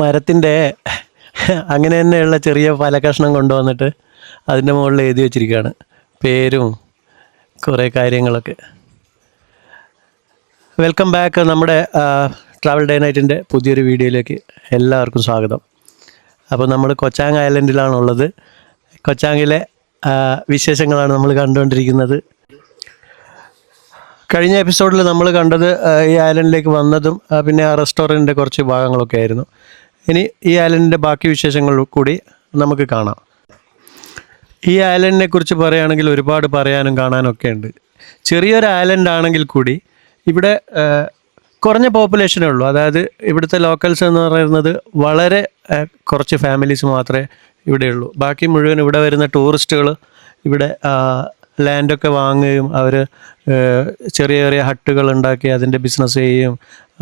മരത്തിന്റെ അങ്ങനെ തന്നെയുള്ള ചെറിയ പല കഷ്ണം കൊണ്ടുവന്നിട്ട് അതിന്റെ മുകളിൽ എഴുതി വെച്ചിരിക്കുകയാണ്. പേരും കുറേ കാര്യങ്ങളൊക്കെ. വെൽക്കം ബാക്ക് നമ്മുടെ ട്രാവൽ ഡേ നൈറ്റിന്റെ പുതിയൊരു വീഡിയോയിലേക്ക് എല്ലാവർക്കും സ്വാഗതം. അപ്പോൾ നമ്മൾ കൊച്ചാങ് ഐലൻഡിലാണുള്ളത്. കൊച്ചാങ്ങിലെ വിശേഷങ്ങളാണ് നമ്മൾ കണ്ടുകൊണ്ടിരിക്കുന്നത്. കഴിഞ്ഞ എപ്പിസോഡിൽ നമ്മൾ കണ്ടത് ഈ ഐലൻഡിലേക്ക് വന്നതും പിന്നെ ആ റെസ്റ്റോറന്റിന്റെ കുറച്ച് ഭാഗങ്ങളൊക്കെ ആയിരുന്നു. ഇനി ഈ ഐലൻഡിന്റെ ബാക്കി വിശേഷങ്ങൾ കൂടി നമുക്ക് കാണാം. ഈ ഐലൻഡിനെ കുറിച്ച് പറയുകയാണെങ്കിൽ ഒരുപാട് പറയാനും കാണാനും ഒക്കെ ഉണ്ട്. ചെറിയൊരു ഐലൻഡ് ആണെങ്കിൽ കൂടി ഇവിടെ കുറഞ്ഞ പോപ്പുലേഷനേ ഉള്ളൂ. അതായത് ഇവിടുത്തെ ലോക്കൽസ് എന്ന് പറയുന്നത് വളരെ കുറച്ച് ഫാമിലീസ് മാത്രമേ ഇവിടെയുള്ളൂ ബാക്കി മുഴുവൻ ഇവിടെ വരുന്ന ടൂറിസ്റ്റുകൾ ഇവിടെ ലാൻഡൊക്കെ വാങ്ങുകയും അവർ ചെറിയ ചെറിയ ഹട്ടുകൾ ഉണ്ടാക്കി അതിന്റെ ബിസിനസ് ചെയ്യുകയും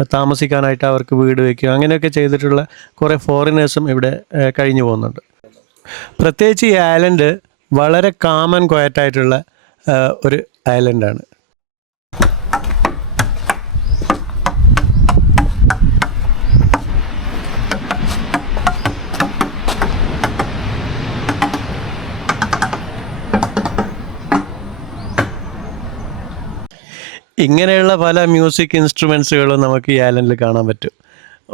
താമസിക്കാനായിട്ട് അവർക്ക് വീട് വയ്ക്കുക അങ്ങനെയൊക്കെ ചെയ്തിട്ടുള്ള കുറേ ഫോറിനേഴ്സും ഇവിടെ കഴിഞ്ഞു പോകുന്നുണ്ട്. പ്രത്യേകിച്ച് ഈ ഐലൻഡ് വളരെ കാമൻ ക്വയറ്റായിട്ടുള്ള ഒരു ഐലൻഡാണ് ഇങ്ങനെയുള്ള പല മ്യൂസിക് ഇൻസ്ട്രുമെൻസുകളും നമുക്ക് ഈ ആലനിൽ കാണാൻ പറ്റും.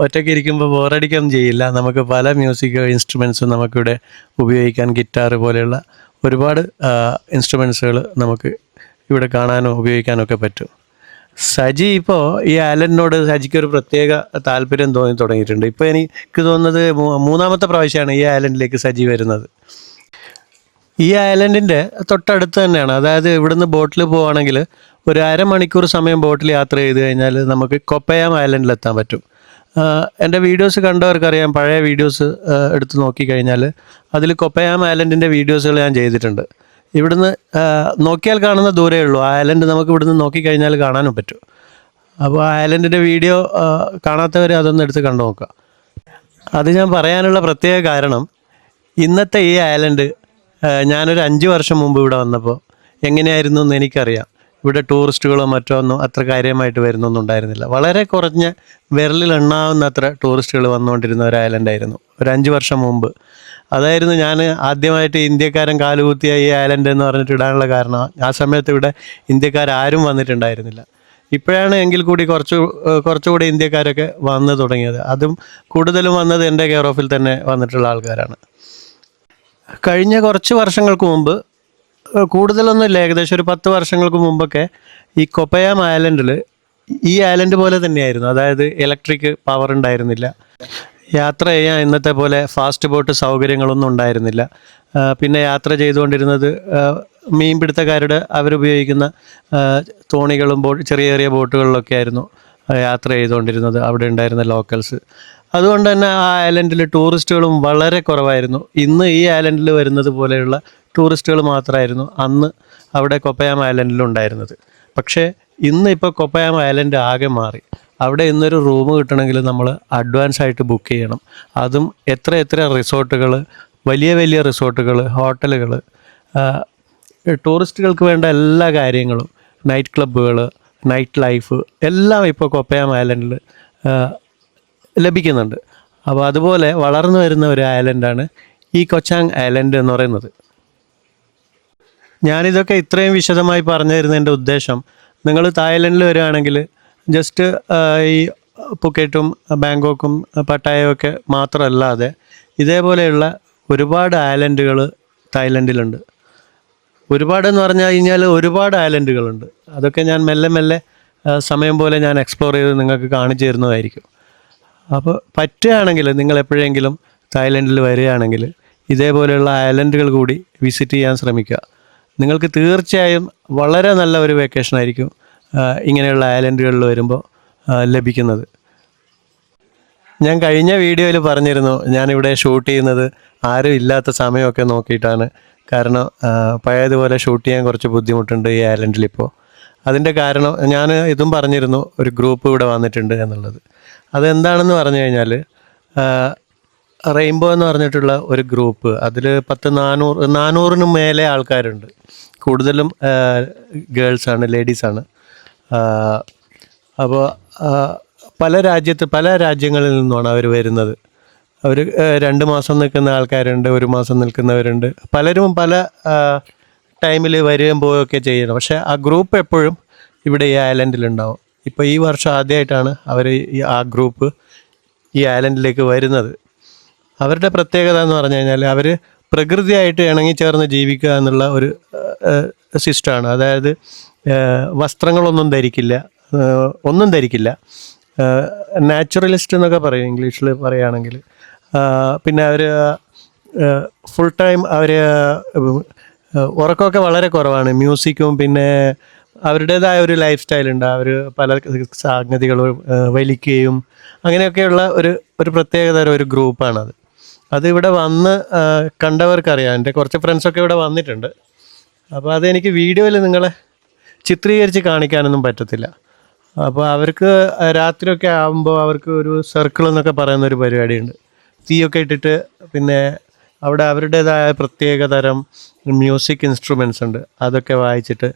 ഒറ്റയ്ക്ക് ഇരിക്കുമ്പോൾ ബോറടിക്കാൻ ചെയ്യില്ല. നമുക്ക് പല മ്യൂസിക് ഇൻസ്ട്രുമെൻസും നമുക്കിവിടെ ഉപയോഗിക്കാൻ ഗിറ്റാർ പോലെയുള്ള ഒരുപാട് ഇൻസ്ട്രുമെൻസുകൾ നമുക്ക് ഇവിടെ കാണാനും ഉപയോഗിക്കാനും ഒക്കെ പറ്റും. സജി ഇപ്പോൾ ഈ ഐലൻഡിനോട് സജിക്ക് ഒരു പ്രത്യേക താല്പര്യം തോന്നി തുടങ്ങിയിട്ടുണ്ട്. ഇപ്പോൾ എനിക്ക് തോന്നുന്നത് മൂന്നാമത്തെ പ്രാവശ്യമാണ് ഈ ആലനിലേക്ക് സജി വരുന്നത്. ഈ ഐലൻഡിന്റെ തൊട്ടടുത്ത് തന്നെയാണ്. അതായത് ഇവിടുന്ന് ബോട്ടിൽ പോവുകയാണെങ്കിൽ ഒരു അരമണിക്കൂർ സമയം ബോട്ടിൽ യാത്ര ചെയ്ത് കഴിഞ്ഞാൽ നമുക്ക് കൊപ്പയാം ഐലൻഡിലെത്താൻ പറ്റും. എന്റെ വീഡിയോസ് കണ്ടവർക്കറിയാം. പഴയ വീഡിയോസ് എടുത്ത് നോക്കിക്കഴിഞ്ഞാൽ അതിൽ കൊപ്പയാം ഐലൻഡിന്റെ വീഡിയോസുകൾ ഞാൻ ചെയ്തിട്ടുണ്ട്. ഇവിടുന്ന് നോക്കിയാൽ കാണുന്ന ദൂരേ ഉള്ളൂ. ഐലൻഡ് നമുക്ക് ഇവിടുന്ന് നോക്കിക്കഴിഞ്ഞാൽ കാണാനും പറ്റും. അപ്പോൾ ഐലൻഡിന്റെ വീഡിയോ കാണാത്തവർ അതൊന്ന് എടുത്ത് കണ്ടു നോക്കുക. അത് ഞാൻ പറയാനുള്ള പ്രത്യേക കാരണം ഇന്നത്തെ ഈ ഐലൻഡ് ഞാനൊരു അഞ്ച് വർഷം മുമ്പ് ഇവിടെ വന്നപ്പോൾ എങ്ങനെയായിരുന്നു എന്ന് എനിക്കറിയാം. ഇവിടെ ടൂറിസ്റ്റുകളോ മറ്റോ ഒന്നും അത്ര കാര്യമായിട്ട് വരുന്നൊന്നും ഉണ്ടായിരുന്നില്ല. വളരെ കുറഞ്ഞ വിരലിൽ എണ്ണാവുന്ന അത്ര ടൂറിസ്റ്റുകൾ വന്നുകൊണ്ടിരുന്ന ഒരു ഐലൻഡായിരുന്നു ഒരു അഞ്ച് വർഷം മുമ്പ്. അതായിരുന്നു ഞാൻ ആദ്യമായിട്ട് ഇന്ത്യക്കാരൻ കാലുകുത്തിയ ഈ ഐലൻഡ് എന്ന് പറഞ്ഞിട്ട് ഇടാനുള്ള കാരണം. ആ സമയത്ത് ഇവിടെ ഇന്ത്യക്കാരും വന്നിട്ടുണ്ടായിരുന്നില്ല. ഇപ്പോഴാണ് എങ്കിൽ കൂടി കുറച്ച് കുറച്ചുകൂടി ഇന്ത്യക്കാരൊക്കെ വന്ന് തുടങ്ങിയത്. അതും കൂടുതലും വന്നത് എന്റെ കെയർ ഓഫിൽ തന്നെ വന്നിട്ടുള്ള ആൾക്കാരാണ്. കഴിഞ്ഞ കുറച്ച് വർഷങ്ങൾക്ക് മുമ്പ് കൂടുതലൊന്നുമില്ല ഏകദേശം ഒരു പത്ത് വർഷങ്ങൾക്ക് മുമ്പൊക്കെ ഈ കൊപ്പയാം ഐലൻഡിൽ ഈ ഐലൻഡ് പോലെ തന്നെയായിരുന്നു. അതായത് ഇലക്ട്രിക് പവർ ഉണ്ടായിരുന്നില്ല. യാത്ര ചെയ്യാൻ ഇന്നത്തെ പോലെ ഫാസ്റ്റ് ബോട്ട് സൗകര്യങ്ങളൊന്നും ഉണ്ടായിരുന്നില്ല. പിന്നെ യാത്ര ചെയ്തുകൊണ്ടിരുന്നത് മീൻപിടുത്തക്കാരുടെ അവരുപയോഗിക്കുന്ന തോണികളും ബോട്ട് ചെറിയ ചെറിയ ബോട്ടുകളിലൊക്കെ ആയിരുന്നു യാത്ര ചെയ്തുകൊണ്ടിരുന്നത്. അവിടെ ഉണ്ടായിരുന്ന ലോക്കൽസ് അതുകൊണ്ട് തന്നെ ആ ഐലൻഡിൽ ടൂറിസ്റ്റുകളും വളരെ കുറവായിരുന്നു. ഇന്ന് ഈ ഐലൻഡിൽ വരുന്നത് പോലെയുള്ള ടൂറിസ്റ്റുകൾ മാത്രമായിരുന്നു അന്ന് അവിടെ കൊപ്പയാം ഐലൻഡിൽ ഉണ്ടായിരുന്നത്. പക്ഷേ ഇന്ന് ഇപ്പോൾ കൊപ്പയാം ഐലൻഡ് ആകെ മാറി. അവിടെ ഇന്നൊരു റൂം കിട്ടണമെങ്കിൽ നമ്മൾ അഡ്വാൻസ് ആയിട്ട് ബുക്ക് ചെയ്യണം. അതും എത്ര എത്ര റിസോർട്ടുകൾ വലിയ വലിയ റിസോർട്ടുകൾ ഹോട്ടലുകൾ ടൂറിസ്റ്റുകൾക്ക് വേണ്ട എല്ലാ കാര്യങ്ങളും നൈറ്റ് ക്ലബ്ബുകൾ നൈറ്റ് ലൈഫ് എല്ലാം ഇപ്പോൾ കൊപ്പയാം ഐലൻഡിൽ ലഭിക്കുന്നുണ്ട്. അപ്പോൾ അതുപോലെ വളർന്നു വരുന്ന ഒരു ഐലൻഡാണ് ഈ കൊച്ചാങ് ഐലൻഡ് എന്ന് പറയുന്നത്. ഞാനിതൊക്കെ ഇത്രയും വിശദമായി പറഞ്ഞു തരുന്നതിന്റെ ഉദ്ദേശം നിങ്ങൾ തായ്ലൻഡിൽ വരികയാണെങ്കിൽ ജസ്റ്റ് ഈ പുക്കറ്റും ബാങ്കോക്കും പട്ടായവും ഒക്കെ മാത്രമല്ലാതെ ഇതേപോലെയുള്ള ഒരുപാട് ഐലൻഡുകൾ തായ്ലൻഡിലുണ്ട്. ഒരുപാടെന്ന് പറഞ്ഞു കഴിഞ്ഞാൽ ഒരുപാട് ഐലൻഡുകളുണ്ട്. അതൊക്കെ ഞാൻ മെല്ലെ മെല്ലെ സമയം പോലെ ഞാൻ എക്സ്പ്ലോർ ചെയ്ത് നിങ്ങൾക്ക് കാണിച്ചു തരുന്നതായിരിക്കും. അപ്പോൾ പറ്റുകയാണെങ്കിൽ നിങ്ങൾ എപ്പോഴെങ്കിലും തായ്ലൻഡിൽ വരികയാണെങ്കിൽ ഇതേപോലെയുള്ള ഐലൻഡുകൾ കൂടി വിസിറ്റ് ചെയ്യാൻ ശ്രമിക്കുക. നിങ്ങൾക്ക് തീർച്ചയായും വളരെ നല്ല ഒരു വെക്കേഷൻ ആയിരിക്കും ഇങ്ങനെയുള്ള ഐലൻഡുകളിൽ വരുമ്പോൾ ലഭിക്കുന്നത്. ഞാൻ കഴിഞ്ഞ വീഡിയോയിൽ പറഞ്ഞിരുന്നു ഞാനിവിടെ ഷൂട്ട് ചെയ്യുന്നത് ആരും ഇല്ലാത്ത സമയമൊക്കെ നോക്കിയിട്ടാണ്. കാരണം പഴയതുപോലെ ഷൂട്ട് ചെയ്യാൻ കുറച്ച് ബുദ്ധിമുട്ടുണ്ട് ഈ ഐലൻഡിൽ ഇപ്പോൾ അതിന്റെ കാരണം ഞാൻ ഇതും പറഞ്ഞിരുന്നു ഒരു ഗ്രൂപ്പ് ഇവിടെ വന്നിട്ടുണ്ട് എന്നുള്ളത്. അതെന്താണെന്ന് പറഞ്ഞു കഴിഞ്ഞാൽ റെയിൻബോ എന്ന് പറഞ്ഞിട്ടുള്ള ഒരു ഗ്രൂപ്പ് അതിൽ പത്ത് നാനൂറ് നാനൂറിന് മേലെ ആൾക്കാരുണ്ട്. കൂടുതലും ഗേൾസാണ് ലേഡീസാണ്. അപ്പോൾ പല രാജ്യത്ത് പല രാജ്യങ്ങളിൽ നിന്നുമാണ് അവർ വരുന്നത്. അവർ രണ്ട് മാസം നിൽക്കുന്ന ആൾക്കാരുണ്ട് ഒരു മാസം നിൽക്കുന്നവരുണ്ട്. പലരും പല ടൈമിൽ വരികയും പോവുകയൊക്കെ ചെയ്യണം പക്ഷേ ആ ഗ്രൂപ്പ് എപ്പോഴും ഇവിടെ ഈ ഐലൻഡിലുണ്ടാവും. ഇപ്പോൾ ഈ വർഷം ആദ്യമായിട്ടാണ് അവർ ആ ഗ്രൂപ്പ് ഈ ഐലൻഡിലേക്ക് വരുന്നത്. അവരുടെ പ്രത്യേകത എന്ന് പറഞ്ഞു കഴിഞ്ഞാൽ അവർ പ്രകൃതിയായിട്ട് ഇണങ്ങിച്ചേർന്ന് ജീവിക്കുക എന്നുള്ള ഒരു സിസ്റ്റമാണ് അതായത് വസ്ത്രങ്ങളൊന്നും ധരിക്കില്ല ഒന്നും ധരിക്കില്ല. നാച്ചുറലിസ്റ്റ് എന്നൊക്കെ പറയും ഇംഗ്ലീഷിൽ പറയുകയാണെങ്കിൽ. പിന്നെ അവർ ഫുൾ ടൈം അവർ ഉറക്കമൊക്കെ വളരെ കുറവാണ്. മ്യൂസിക്കും പിന്നെ അവരുടേതായ ഒരു ലൈഫ് സ്റ്റൈൽ ഉണ്ട്. അവർ പല സാഗതികൾ വലിക്കുകയും അങ്ങനെയൊക്കെയുള്ള ഒരു ഒരു പ്രത്യേകതരം ഒരു ഗ്രൂപ്പാണത് അത് ഇവിടെ വന്ന് കണ്ടവർക്കറിയാം. എന്റെ കുറച്ച് ഫ്രണ്ട്സൊക്കെ ഇവിടെ വന്നിട്ടുണ്ട്. അപ്പോൾ അതെനിക്ക് വീഡിയോയിൽ നിങ്ങളെ ചിത്രീകരിച്ച് കാണിക്കാനൊന്നും പറ്റത്തില്ല. അപ്പോൾ അവർക്ക് രാത്രിയൊക്കെ ആകുമ്പോൾ അവർക്ക് ഒരു സർക്കിൾ എന്നൊക്കെ പറയുന്ന ഒരു പരിപാടിയുണ്ട്. തീയൊക്കെ ഇട്ടിട്ട് പിന്നെ അവിടെ അവരുടേതായ പ്രത്യേകതരം മ്യൂസിക് ഇൻസ്ട്രുമെൻസ് ഉണ്ട്. അതൊക്കെ വായിച്ചിട്ട്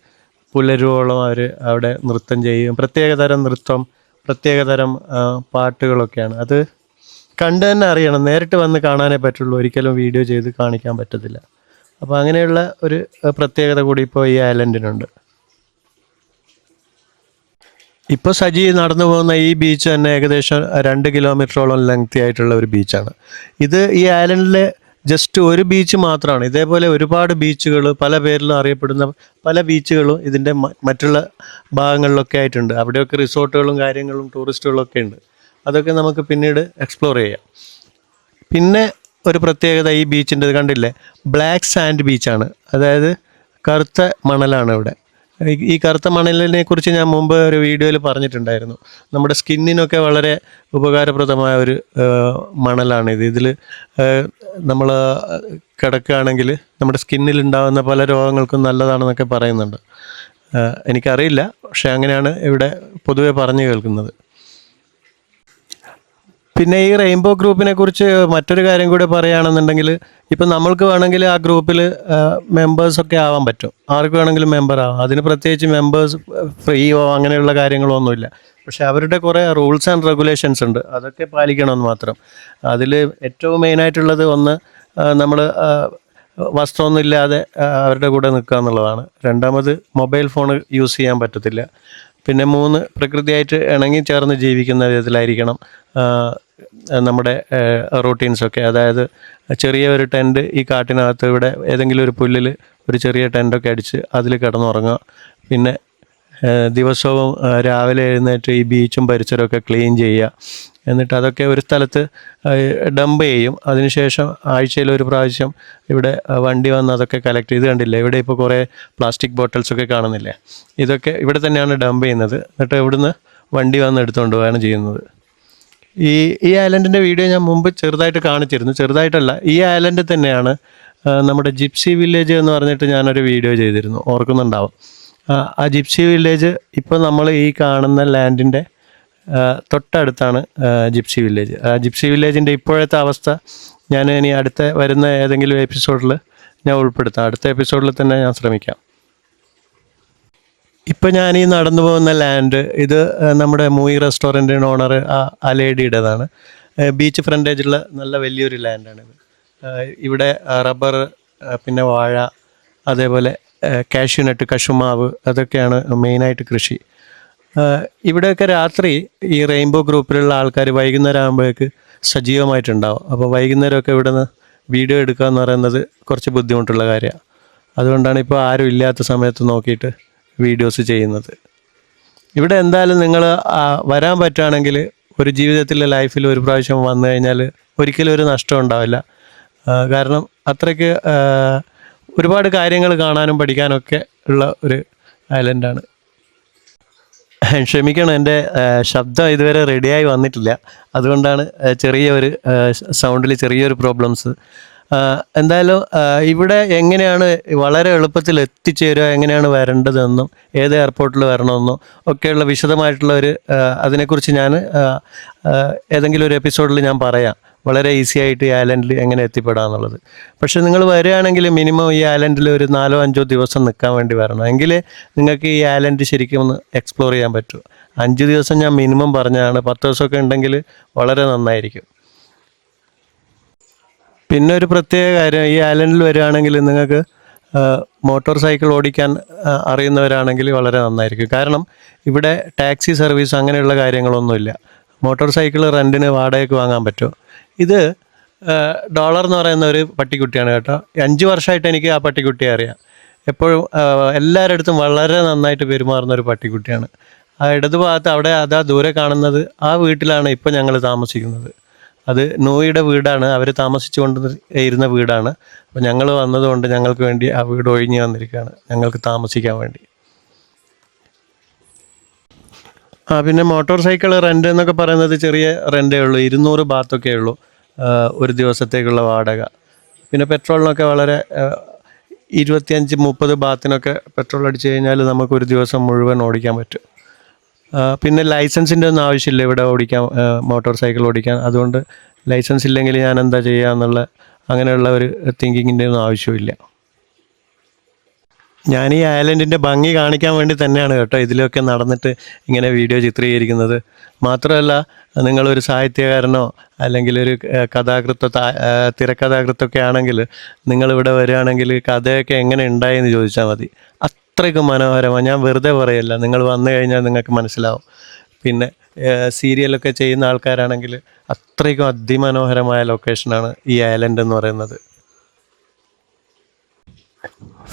പുലരുവോളം അവർ അവിടെ നൃത്തം ചെയ്യും. പ്രത്യേകതരം നൃത്തം പ്രത്യേകതരം തരം പാട്ടുകളൊക്കെയാണ്. അത് കണ്ടു തന്നെ അറിയണം. നേരിട്ട് വന്ന് കാണാനേ പറ്റുള്ളൂ. ഒരിക്കലും വീഡിയോ ചെയ്ത് കാണിക്കാൻ പറ്റത്തില്ല. അപ്പോൾ അങ്ങനെയുള്ള ഒരു പ്രത്യേകത കൂടി ഇപ്പോൾ ഈ ഐലൻഡിനുണ്ട്. ഇപ്പോൾ സജി നടന്നു പോകുന്ന ഈ ബീച്ച് തന്നെ ഏകദേശം രണ്ട് കിലോമീറ്ററോളം ലെങ്തി ആയിട്ടുള്ള ഒരു ബീച്ചാണ്. ഇത് ഈ ഐലൻഡിലെ ജസ്റ്റ് ഒരു ബീച്ച് മാത്രമാണ് ഇതേപോലെ ഒരുപാട് ബീച്ചുകൾ പല പേരിലും അറിയപ്പെടുന്ന പല ബീച്ചുകളും ഇതിന്റെ മറ്റുള്ള ഭാഗങ്ങളിലൊക്കെ ആയിട്ടുണ്ട്. അവിടെയൊക്കെ റിസോർട്ടുകളും കാര്യങ്ങളും ടൂറിസ്റ്റുകളും ഒക്കെ ഉണ്ട്. അതൊക്കെ നമുക്ക് പിന്നീട് എക്സ്പ്ലോർ ചെയ്യാം. പിന്നെ ഒരു പ്രത്യേകത ഈ ബീച്ചിന്റെ കണ്ടില്ലേ? ബ്ലാക്ക് സാൻഡ് ബീച്ചാണ് അതായത് കറുത്ത മണലാണ് ഇവിടെ ഈ- കറുത്ത മണലിനെ കുറിച്ച് ഞാൻ മുമ്പ് ഒരു വീഡിയോയിൽ പറഞ്ഞിട്ടുണ്ടായിരുന്നു. നമ്മുടെ സ്കിന്നിനൊക്കെ വളരെ ഉപകാരപ്രദമായ ഒരു മണലാണ് ഇത് ഇതിൽ നമ്മൾ കിടക്കുകയാണെങ്കിൽ നമ്മുടെ സ്കിന്നിൽ ഉണ്ടാകുന്ന പല രോഗങ്ങൾക്കും നല്ലതാണെന്നൊക്കെ പറയുന്നുണ്ട്. എനിക്കറിയില്ല. പക്ഷേ അങ്ങനെയാണ് ഇവിടെ പൊതുവെ പറഞ്ഞു കേൾക്കുന്നത്. പിന്നെ ഈ റെയിൻബോ ഗ്രൂപ്പിനെ കുറിച്ച് മറ്റൊരു കാര്യം കൂടി പറയുകയാണെന്നുണ്ടെങ്കിൽ ഇപ്പം നമ്മൾക്ക് വേണമെങ്കിൽ ആ ഗ്രൂപ്പിൽ മെമ്പേഴ്സ് ഒക്കെ ആവാൻ പറ്റും. ആർക്ക് വേണമെങ്കിലും മെമ്പർ ആവാം. അതിന് പ്രത്യേകിച്ച് മെമ്പേഴ്സ് ഫ്രീയോ അങ്ങനെയുള്ള കാര്യങ്ങളോ ഒന്നുമില്ല. പക്ഷെ അവരുടെ കുറേ റൂൾസ് ആൻഡ് റെഗുലേഷൻസ് ഉണ്ട്. അതൊക്കെ പാലിക്കണമെന്ന് മാത്രം. അതിൽ ഏറ്റവും മെയിനായിട്ടുള്ളത് ഒന്ന് നമ്മൾ വസ്ത്രമൊന്നും ഇല്ലാതെ അവരുടെ കൂടെ നിൽക്കുക എന്നുള്ളതാണ്. രണ്ടാമത് മൊബൈൽ ഫോൺ യൂസ് ചെയ്യാൻ പറ്റത്തില്ല. പിന്നെ മൂന്ന് പ്രകൃതിയായിട്ട് ഇണങ്ങി ചേർന്ന് ജീവിക്കുന്ന വിധത്തിലായിരിക്കണം നമ്മുടെ റൂട്ടീൻസൊക്കെ. അതായത് ചെറിയ ഒരു ടെന്റ് ഈ കാട്ടിനകത്ത് ഇവിടെ ഏതെങ്കിലും ഒരു പുല്ലിൽ ഒരു ചെറിയ ടെന്റൊക്കെ അടിച്ച് അതിൽ കിടന്നുറങ്ങുക. പിന്നെ ദിവസവും രാവിലെ എഴുന്നേറ്റ് ഈ ബീച്ചും പരിസരമൊക്കെ ക്ലീൻ ചെയ്യുക. എന്നിട്ട് അതൊക്കെ ഒരു സ്ഥലത്ത് ഡംപ് ചെയ്യും. അതിനുശേഷം ആഴ്ചയിൽ ഒരു പ്രാവശ്യം ഇവിടെ വണ്ടി വന്ന് അതൊക്കെ കളക്ട് ചെയ്ത് കണ്ടില്ല? ഇവിടെ ഇപ്പോൾ കുറേ പ്ലാസ്റ്റിക് ബോട്ടിൽസൊക്കെ കാണുന്നില്ലേ? ഇതൊക്കെ ഇവിടെ തന്നെയാണ് ഡംപ് ചെയ്യുന്നത്. എന്നിട്ട് ഇവിടുന്ന് വണ്ടി വന്ന് എടുത്തുകൊണ്ട് പോവുകയാണ് ചെയ്യുന്നത്. ഈ ഈ ഐലൻഡിന്റെ വീഡിയോ ഞാൻ മുമ്പ് ചെറുതായിട്ട് കാണിച്ചിരുന്നു. ചെറുതായിട്ടല്ല ഈ ഐലൻഡിൽ തന്നെയാണ് നമ്മുടെ ജിപ്സി വില്ലേജ് എന്ന് പറഞ്ഞിട്ട് ഞാനൊരു വീഡിയോ ചെയ്തിരുന്നു. ഓർക്കുന്നുണ്ടാവും. ആ, ജിപ്സി വില്ലേജ് ഇപ്പോൾ നമ്മൾ ഈ കാണുന്ന ലാൻഡിന്റെ തൊട്ടടുത്താണ് ജിപ്സി വില്ലേജ്. ആ ജിപ്സി വില്ലേജിന്റെ ഇപ്പോഴത്തെ അവസ്ഥ ഞാൻ ഇനി അടുത്ത വരുന്ന ഏതെങ്കിലും എപ്പിസോഡിൽ ഞാൻ ഉൾപ്പെടുത്താം. അടുത്ത എപ്പിസോഡിൽ തന്നെ ഞാൻ ശ്രമിക്കാം. ഇപ്പം ഞാൻ ഈ നടന്നു പോകുന്ന ലാൻഡ് ഇത് നമ്മുടെ മൂവി റെസ്റ്റോറന്റിന്റെ ഓണർ ആ ലേഡിയുടേതാണ് ബീച്ച് ഫ്രണ്ടേജുള്ള നല്ല വലിയൊരു ലാൻഡാണിത് ഇവിടെ റബ്ബർ പിന്നെ വാഴ അതേപോലെ കാഷ്യൂനട്ട് കശുമാവ് അതൊക്കെയാണ് മെയിനായിട്ട് കൃഷി. ഇവിടെയൊക്കെ രാത്രി ഈ റെയിൻബോ ഗ്രൂപ്പിലുള്ള ആൾക്കാർ വൈകുന്നേരം ആകുമ്പോഴേക്ക് സജീവമായിട്ടുണ്ടാവും. അപ്പോൾ വൈകുന്നേരമൊക്കെ ഇവിടെ നിന്ന് വീഡിയോ എടുക്കുക എന്ന് പറയുന്നത് കുറച്ച് ബുദ്ധിമുട്ടുള്ള കാര്യമാണ് അതുകൊണ്ടാണ് ഇപ്പോൾ ആരും ഇല്ലാത്ത സമയത്ത് നോക്കിയിട്ട് വീഡിയോസ് ചെയ്യുന്നത്. ഇവിടെ എന്തായാലും നിങ്ങൾ വരാൻ പറ്റുകയാണെങ്കിൽ ഒരു ജീവിതത്തിലെ ലൈഫിൽ ഒരു പ്രാവശ്യം വന്നു കഴിഞ്ഞാൽ ഒരിക്കലും ഒരു നഷ്ടം ഉണ്ടാവില്ല. കാരണം അത്രയ്ക്ക് ഒരുപാട് കാര്യങ്ങൾ കാണാനും പഠിക്കാനൊക്കെ ഉള്ള ഒരു ഐലൻഡാണ് ക്ഷമിക്കണം എന്റെ ശബ്ദം ഇതുവരെ റെഡിയായി വന്നിട്ടില്ല. അതുകൊണ്ടാണ് ചെറിയ ഒരു സൗണ്ടിൽ ചെറിയൊരു പ്രോബ്ലംസ് എന്തായാലും ഇവിടെ എങ്ങനെയാണ് വളരെ എളുപ്പത്തിൽ എത്തിച്ചേരുക എങ്ങനെയാണ് വരേണ്ടതെന്നും ഏത് എയർപോർട്ടിൽ വരണമെന്നും ഒക്കെയുള്ള വിശദമായിട്ടുള്ള ഒരു അതിനെക്കുറിച്ച് ഞാൻ ഏതെങ്കിലും ഒരു എപ്പിസോഡിൽ ഞാൻ പറയാം. വളരെ ഈസി ആയിട്ട് ഈ ഐലൻഡിൽ എങ്ങനെ എത്തിപ്പെടാം എന്നുള്ളത്. പക്ഷേ നിങ്ങൾ വരികയാണെങ്കിൽ മിനിമം ഈ ഐലൻഡിൽ ഒരു നാലോ അഞ്ചോ ദിവസം നിൽക്കാൻ വേണ്ടി വരണം. എങ്കിൽ നിങ്ങൾക്ക് ഈ ഐലൻഡ് ശരിക്കും ഒന്ന് എക്സ്പ്ലോർ ചെയ്യാൻ പറ്റുമോ അഞ്ച് ദിവസം ഞാൻ മിനിമം പറഞ്ഞതാണ്. പത്ത് ദിവസമൊക്കെ ഉണ്ടെങ്കിൽ വളരെ നന്നായിരിക്കും. പിന്നെ ഒരു പ്രത്യേക കാര്യം ഈ ഐലൻഡിൽ വരികയാണെങ്കിൽ നിങ്ങൾക്ക് മോട്ടോർ സൈക്കിൾ ഓടിക്കാൻ അറിയുന്നവരാണെങ്കിൽ വളരെ നന്നായിരിക്കും. കാരണം ഇവിടെ ടാക്സി സർവീസ് അങ്ങനെയുള്ള കാര്യങ്ങളൊന്നുമില്ല. മോട്ടോർ സൈക്കിൾ റെന്റിന് വാടകയ്ക്ക് വാങ്ങാൻ പറ്റുമോ ഇത് ഡോളർ എന്ന് പറയുന്ന ഒരു പട്ടിക്കുട്ടിയാണ് കേട്ടോ. അഞ്ച് വർഷമായിട്ട് എനിക്ക് ആ പട്ടിക്കുട്ടിയെ അറിയാം. എപ്പോഴും എല്ലാവരുടെ അടുത്തും വളരെ നന്നായിട്ട് പെരുമാറുന്ന ഒരു പട്ടിക്കുട്ടിയാണ്. ആ ഇടതുഭാഗത്ത് അവിടെ അതാ ദൂരെ കാണുന്നത് ആ വീട്ടിലാണ് ഇപ്പോൾ ഞങ്ങൾ താമസിക്കുന്നത്. അത് നോയിയുടെ വീടാണ്. അവർ താമസിച്ചുകൊണ്ട് ഇരുന്ന വീടാണ്. അപ്പോൾ ഞങ്ങൾ വന്നതുകൊണ്ട് ഞങ്ങൾക്ക് വേണ്ടി ആ വീട് ഒഴിഞ്ഞു വന്നിരിക്കുകയാണ്. ഞങ്ങൾക്ക് താമസിക്കാൻ വേണ്ടി. ആ പിന്നെ മോട്ടോർ സൈക്കിൾ റെന്റ് എന്നൊക്കെ പറയുന്നത് ചെറിയ റെന്റേ ഉള്ളൂ ഇരുന്നൂറ് ബാത്തൊക്കെ ഉള്ളൂ ഒരു ദിവസത്തേക്കുള്ള വാടക. പിന്നെ പെട്രോളിനൊക്കെ വളരെ ഇരുപത്തിയഞ്ച് മുപ്പത് ബാത്തിനൊക്കെ പെട്രോൾ അടിച്ചു കഴിഞ്ഞാൽ നമുക്ക് ഒരു ദിവസം മുഴുവൻ ഓടിക്കാൻ പറ്റും. പിന്നെ ലൈസൻസിന്റെ ഒന്നും ആവശ്യമില്ല ഇവിടെ ഓടിക്കാൻ മോട്ടോർ സൈക്കിൾ ഓടിക്കാൻ. അതുകൊണ്ട് ലൈസൻസ് ഇല്ലെങ്കിൽ ഞാൻ എന്താ ചെയ്യുക എന്നുള്ള അങ്ങനെയുള്ള ഒരു തിങ്കിങ്ങിന്റെ ഒന്നും ആവശ്യമില്ല. ഞാൻ ഈ ഐലൻഡിന്റെ ഭംഗി കാണിക്കാൻ വേണ്ടി തന്നെയാണ് കേട്ടോ ഇതിലൊക്കെ നടന്നിട്ട് ഇങ്ങനെ വീഡിയോ ചിത്രീകരിക്കുന്നത്. മാത്രമല്ല നിങ്ങളൊരു സാഹിത്യകാരനോ അല്ലെങ്കിൽ ഒരു കഥാകൃത്ത തിരക്കഥാകൃത്തൊക്കെ ആണെങ്കിൽ നിങ്ങളിവിടെ വരികയാണെങ്കിൽ കഥയൊക്കെ എങ്ങനെ ഉണ്ടായെന്ന് ചോദിച്ചാൽ മതി. അത്രയ്ക്ക് മനോഹരമാണ് ഞാൻ വെറുതെ പറയല്ല. നിങ്ങൾ വന്നു കഴിഞ്ഞാൽ നിങ്ങൾക്ക് മനസ്സിലാവും. പിന്നെ സീരിയലൊക്കെ ചെയ്യുന്ന ആൾക്കാരാണെങ്കിൽ അത്രയ്ക്കും അതിമനോഹരമായ ലൊക്കേഷനാണ് ഈ ഐലൻഡ് എന്ന് പറയുന്നത്.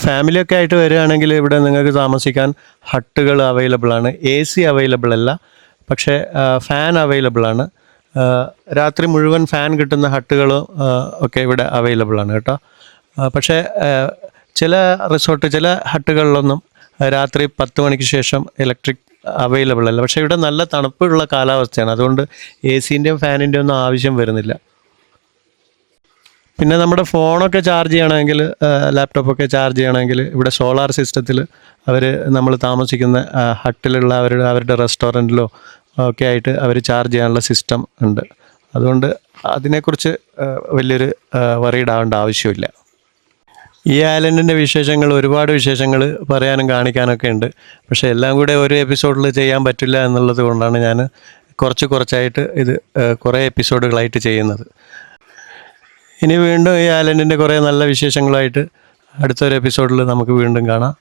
ഫാമിലിയൊക്കെ ആയിട്ട് വരികയാണെങ്കിൽ ഇവിടെ നിങ്ങൾക്ക് താമസിക്കാൻ ഹട്ടുകൾ അവൈലബിൾ ആണ്. എ സി അവൈലബിൾ അല്ല. പക്ഷേ ഫാൻ അവൈലബിൾ ആണ്. രാത്രി മുഴുവൻ ഫാൻ കിട്ടുന്ന ഹട്ടുകളും ഒക്കെ ഇവിടെ അവൈലബിൾ ആണ് കേട്ടോ. പക്ഷേ ചില റിസോർട്ട് ചില ഹട്ടുകളിലൊന്നും രാത്രി പത്ത് മണിക്ക് ശേഷം ഇലക്ട്രിക് അവൈലബിൾ അല്ല. പക്ഷെ ഇവിടെ നല്ല തണുപ്പുള്ള കാലാവസ്ഥയാണ്. അതുകൊണ്ട് എ സിന്റെയും ഫാനിന്റെയും ഒന്നും ആവശ്യം വരുന്നില്ല. പിന്നെ നമ്മുടെ ഫോണൊക്കെ ചാർജ് ചെയ്യണമെങ്കിൽ ലാപ്ടോപ്പൊക്കെ ചാർജ് ചെയ്യണമെങ്കിൽ ഇവിടെ സോളാർ സിസ്റ്റത്തിൽ അവർ നമ്മൾ താമസിക്കുന്ന ഹട്ടിലുള്ള അവരുടെ അവരുടെ റെസ്റ്റോറന്റിലോ ഒക്കെ ആയിട്ട് അവർ ചാർജ് ചെയ്യാനുള്ള സിസ്റ്റം ഉണ്ട്. അതുകൊണ്ട് അതിനെക്കുറിച്ച് വലിയൊരു വറീഡ് ആവേണ്ട ആവശ്യമില്ല. ഈ ഐലൻഡിന്റെ വിശേഷങ്ങൾ ഒരുപാട് വിശേഷങ്ങൾ പറയാനും കാണിക്കാനൊക്കെ ഉണ്ട്. പക്ഷേ എല്ലാം കൂടെ ഒരു എപ്പിസോഡിൽ ചെയ്യാൻ പറ്റില്ല എന്നുള്ളത് കൊണ്ടാണ് ഞാൻ കുറച്ച് കുറച്ചായിട്ട് ഇത് കുറേ എപ്പിസോഡുകളായിട്ട് ചെയ്യുന്നത്. ഇനി വീണ്ടും ഈ ഐലൻഡിന്റെ കുറേ നല്ല വിശേഷങ്ങളായിട്ട് അടുത്തൊരു എപ്പിസോഡിൽ നമുക്ക് വീണ്ടും കാണാം.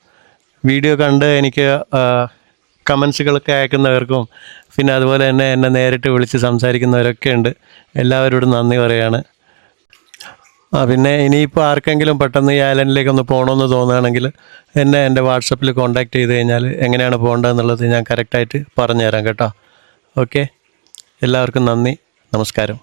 വീഡിയോ കണ്ട് എനിക്ക് കമൻസുകളൊക്കെ അയക്കുന്നവർക്കും പിന്നെ അതുപോലെ തന്നെ എന്നെ നേരിട്ട് വിളിച്ച് സംസാരിക്കുന്നവരൊക്കെ ഉണ്ട്. എല്ലാവരോടും നന്ദി പറയാണ്. ആ പിന്നെ ഇനിയിപ്പോൾ ആർക്കെങ്കിലും പെട്ടെന്ന് ഈ ഐലൻഡിലേക്ക് ഒന്ന് പോകണമെന്ന് തോന്നുകയാണെങ്കിൽ എന്നെ എന്റെ വാട്സപ്പിൽ കോൺടാക്ട് ചെയ്ത് കഴിഞ്ഞാൽ എങ്ങനെയാണ് പോകേണ്ടതെന്നുള്ളത് ഞാൻ കറക്റ്റായിട്ട് പറഞ്ഞുതരാം കേട്ടോ. ഓക്കെ? എല്ലാവർക്കും നന്ദി. നമസ്കാരം.